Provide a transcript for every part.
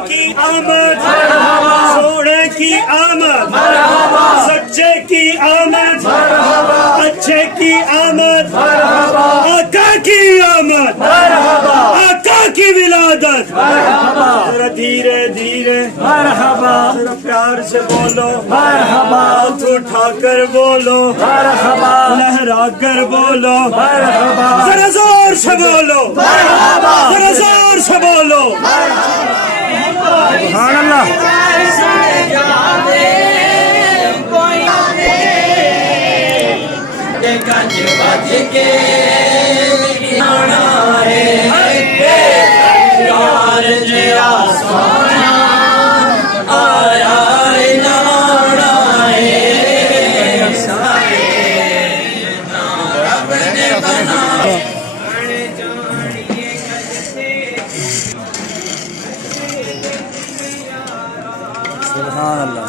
की आमद, सोने की आमद, सच्चे की आमद, अच्छे की आमद, आका की आमद, आका की विलादत। जरा धीरे धीरे मरहबा, जरा प्यार से बोलो मरहबा, हाथ उठाकर बोलो मरहबा, लहरा कर बोलो मरहबा, जरा जोर से बोलो मरहबा, जरा जोर से बोलो सुभान अल्लाह। गंज बज के आना है यार जया सोना आया नाना है रब ने बना सुभान अल्लाह।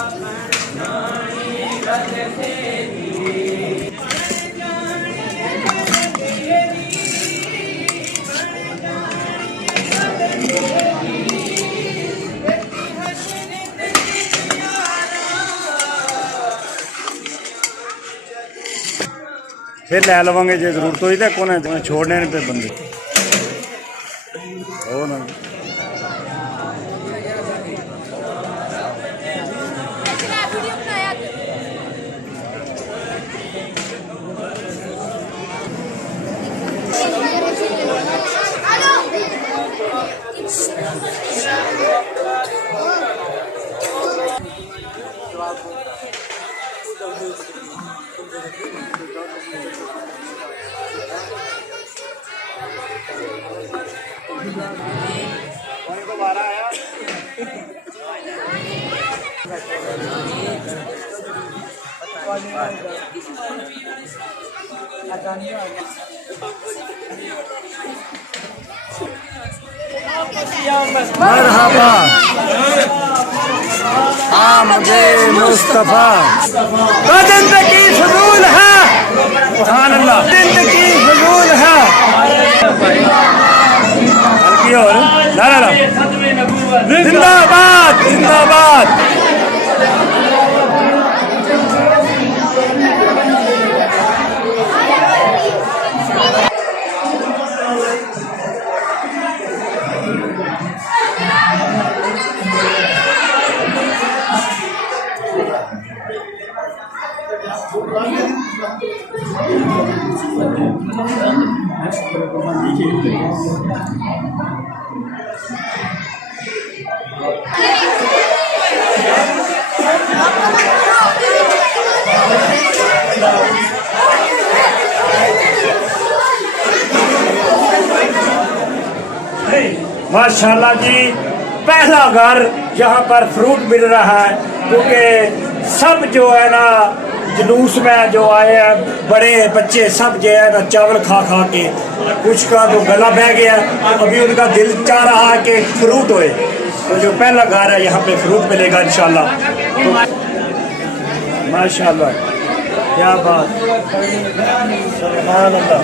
फिर लै लवेंगे जो जरूरत हुई तो कौन है छोड़ने पे बंदे हो ना। मरहबा आमदे मुस्तफा, जिंदगी फजूल है सुभान अल्लाह, जिंदगी फजूल है। हल्की और नारा जिंदाबाद जिंदाबाद। माशाल्लाह जी, पहला घर यहाँ पर फ्रूट मिल रहा है, क्योंकि सब जो है ना जुलूस में जो आए हैं बड़े बच्चे सब जो है ना चावल खा खा के कुछ का तो गला बह गया, अभी उनका दिल चाह रहा है कि फ्रूट होए, तो जो पहला घर है यहाँ पे फ्रूट मिलेगा इंशाल्लाह। तो माशाल्लाह क्या बात, सुभान अल्लाह।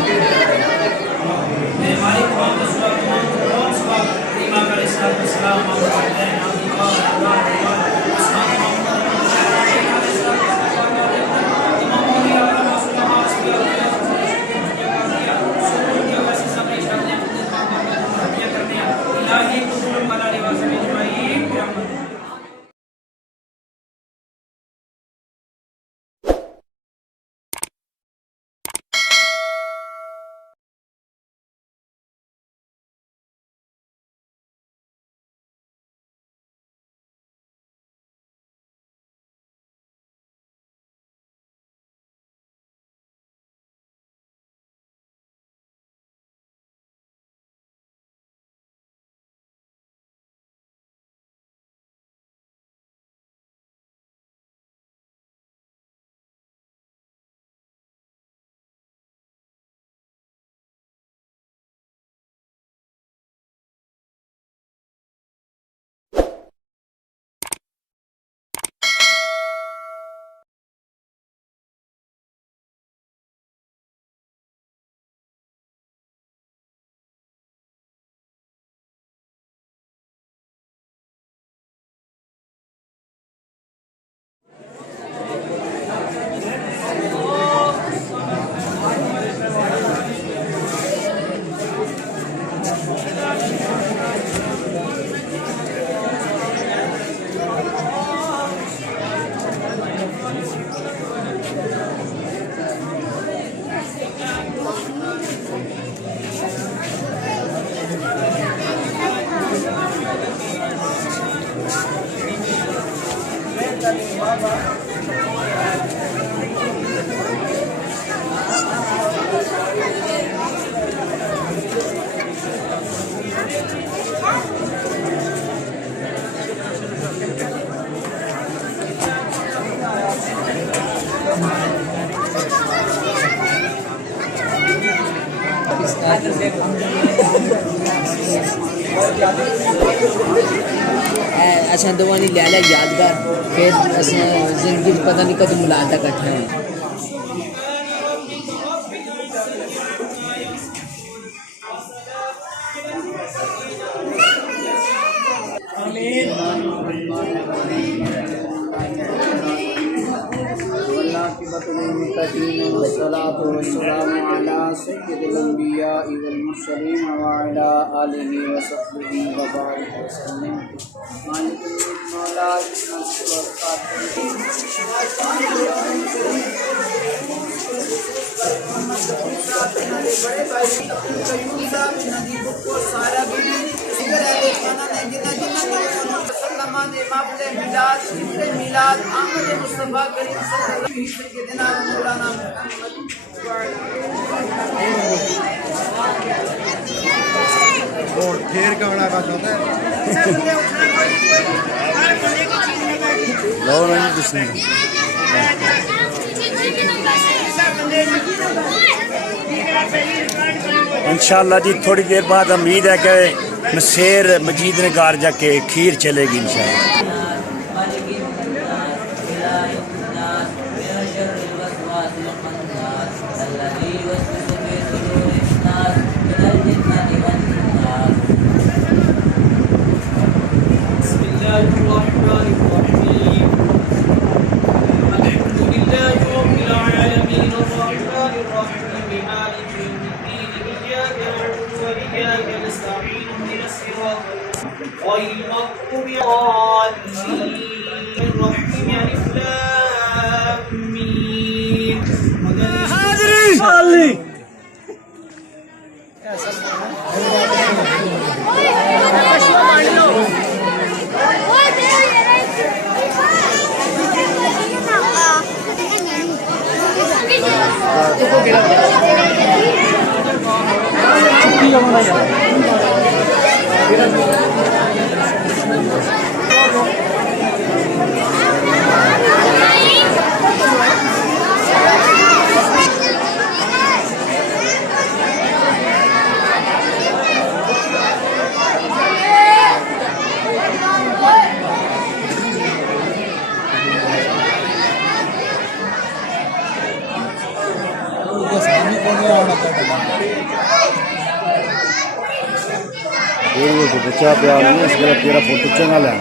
अच्छा दवानी ले लिया यादगार फिर जिंदगी पता नहीं कद मिलाद तक इकट्ठे हैं मिलाद अहमद मुस्तफा करीम सल्लल्लाहु के दिन मौलाना और फिर कवड़ा का होता है लो नहीं किसने इंशाल्लाह जी थोड़ी देर बाद उम्मीद है कि शेर मजीद ने गार जाके खीर चलेगी इंशाल्लाह। तो बच्चा प्यार नहीं है इसके तेरा फोटो चंगा ले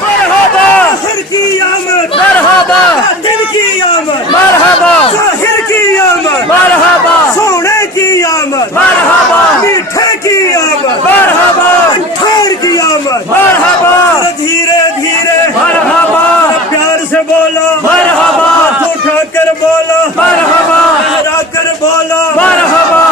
मरहबा साहिर की आमद मरहबा दिल की आमद मरहबा साहिर की आमद मरहबा सोने की आमद मरहबा मीठे की आमद मरहबा ठार की आमद मरहबा धीरे धीरे मरहबा प्यार से बोलो मरहबा उठा कर बोलो मरहबा लगा कर बोलो मरहबा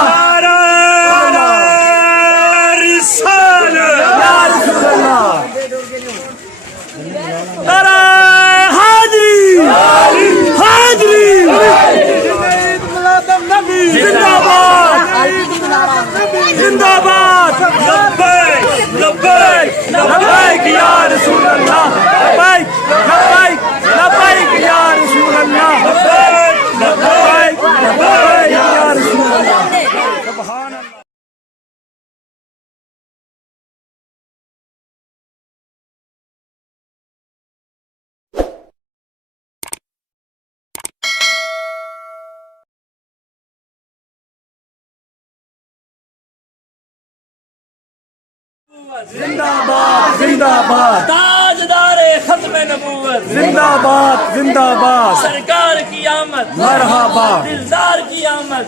जिंदाबाद लब्बैक लब्बैक लब्बैक या रसूल अल्लाह लब्बैक लब्बैक लब्बैक या रसूल अल्लाह लब्बैक लब्बैक लब्बैक या रसूल अल्लाह सुभान अल्लाह। जिंदाबाद जिंदाबाद ताजदारे खत्म नबूवत जिंदाबाद जिंदाबाद सरकार की आमद मरहबा दिलदार की आमद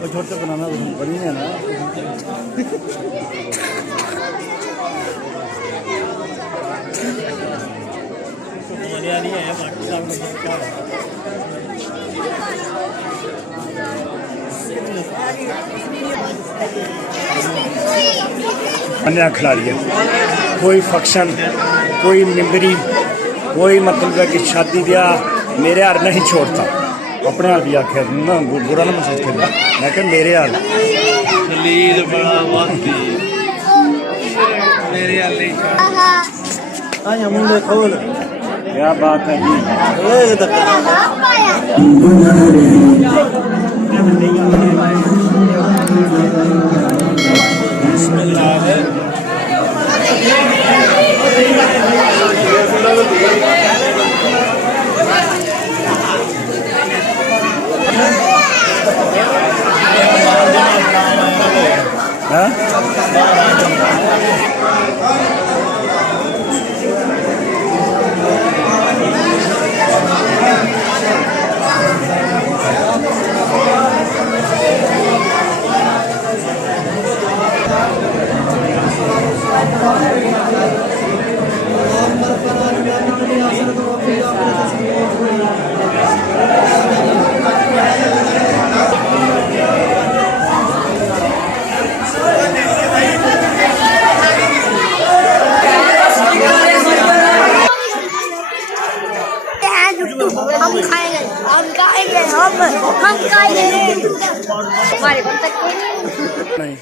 वो छोटे बनाना बनी है ना। अन्य खिलाड़ियाँ कोई फंक्शन कोई मिम्बरी कोई मतलब है कि शादी ब्याह मेरे हाल नहीं छोड़ता। अपने हाल भी आखे ना बुरा ना महसूस करना मैं क्या मेरे हाल मेरे हाल नहीं छोड़ मुंडे खोल क्या बात है जी। हम खाएंगे हम खाएंगे हमारे बन सकते नहीं।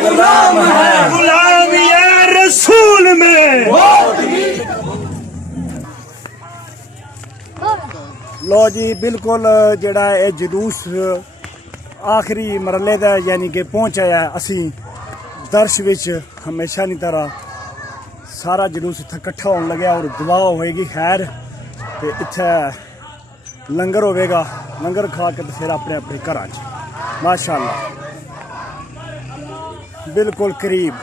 गुलाम या रसूल में लो जी बिल्कुल जड़ा ये जलूस आखिरी मरले दा यानी कि पहुंचा है। असी दर्श विच हमेशा की तरह सारा जलूस इत्थे इकट्ठा होने लगे और दुआ होएगी खैर ते इत्थे लंगर होवेगा। लंगर खा के फिर अपने अपने घरां च माशाअल्लाह बिल्कुल करीब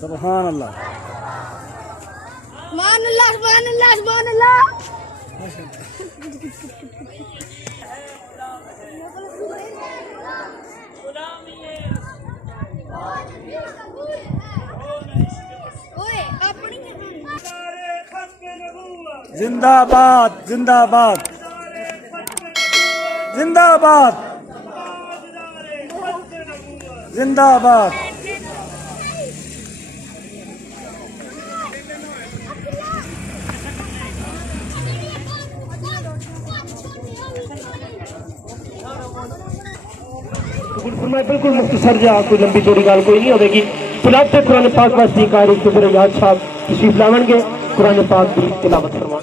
सुभान अल्लाह मान अल्लाह सुभान अल्लाह सुभान अल्लाह। जिंदाबाद जिंदाबाद जिंदाबाद जिंदाबाद। बिल्कुल मुख्तसर जा कोई लंबी चौड़ी गाल कोई नहीं होगी। फिलहाल से कुरान पाक वास्ते कारी फिर याद साहब तशरीफ लावणगे कुरान पाक की तिलावत फरमान।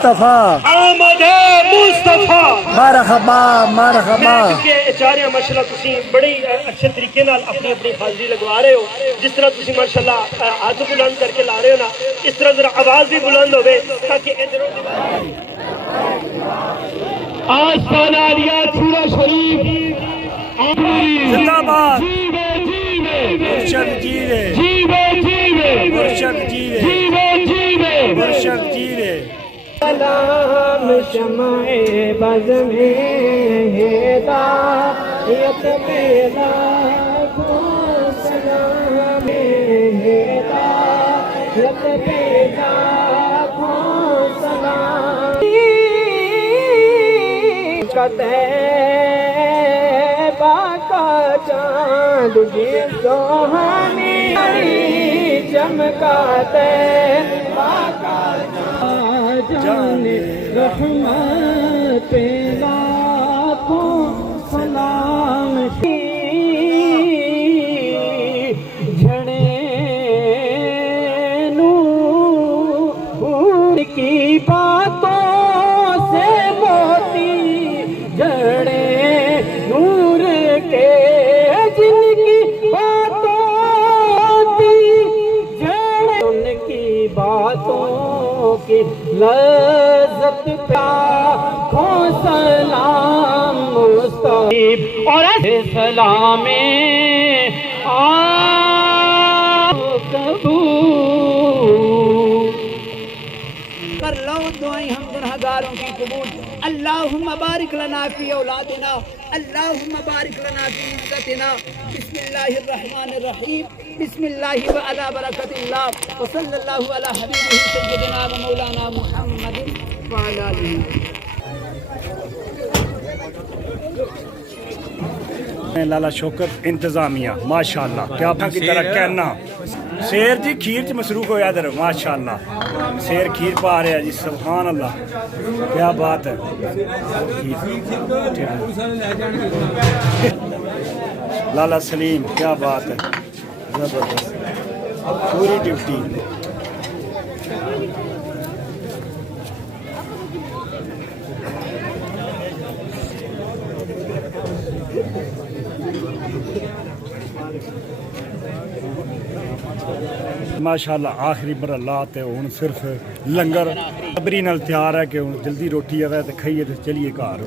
मुस्तफा आमद मुस्तफा मरहबा मरहबा के आचार्य माशाल्लाह तुसी बड़ी अच्छे तरीके नाल अपनी अपनी हाजिरी लगवा रहे हो जिस तरह तुसी माशाल्लाह हाथ बुलंद करके ला रहे हो ना इस तरह जरा आवाज भी बुलंद होवे ताकि इधर आस्तान आलिया छूरा शरीफ जिंदाबाद जीवे जीवे मुर्शद जीवे जीवे जीवे मुर्शद जीवे जीवे जीवे मुर्शद जीवे सलाम शमाए बज़ में हिदायत मेरा को सलाम हिदायत मेरा को सलाम कतैबा का चांद ये सोहानी चमकाते बाका जाने रहमत पे लाखों सलाम झड़े नूर की बातों से मोती जड़े नूर के जिनकी बातों जड़े उनकी बातों की लज़्ज़त खो सलाम मुस्तफा और सलामे आ कबूल कर लो दुआएं हम गुनहगारों की कबूल अल्लाहुम्मा बारिक लना फी औलादिना अल्लाहुम्मा बारिक लना फी इज्जतिना बिस्मिल्लाहिर रहमानिर रहीम बिस्मिल्लाहि व अला बरकतिल्लाह व सल्लल्लाहु अला हबीबिही सय्यिदिना व मौलाना मुहम्मदिन व अला आलिहि लाला शौकत इंतजामिया माशाल्लाह क्या की तरह कहना शेर जी खीर च मसरूफ होया इधर माशाल्लाह शेर खीर पा रहे हैं जी सुभान अल्लाह क्या बात है लाला सलीम क्या बात है जबरदस्त पूरी ड्यूटी माशाल्लाह आखिरी मरहला ते हुण सिर्फ लंगर बरी नाल तैयार है कि हुण जल्दी रोटी आवे ते खाइए ते चलिए घर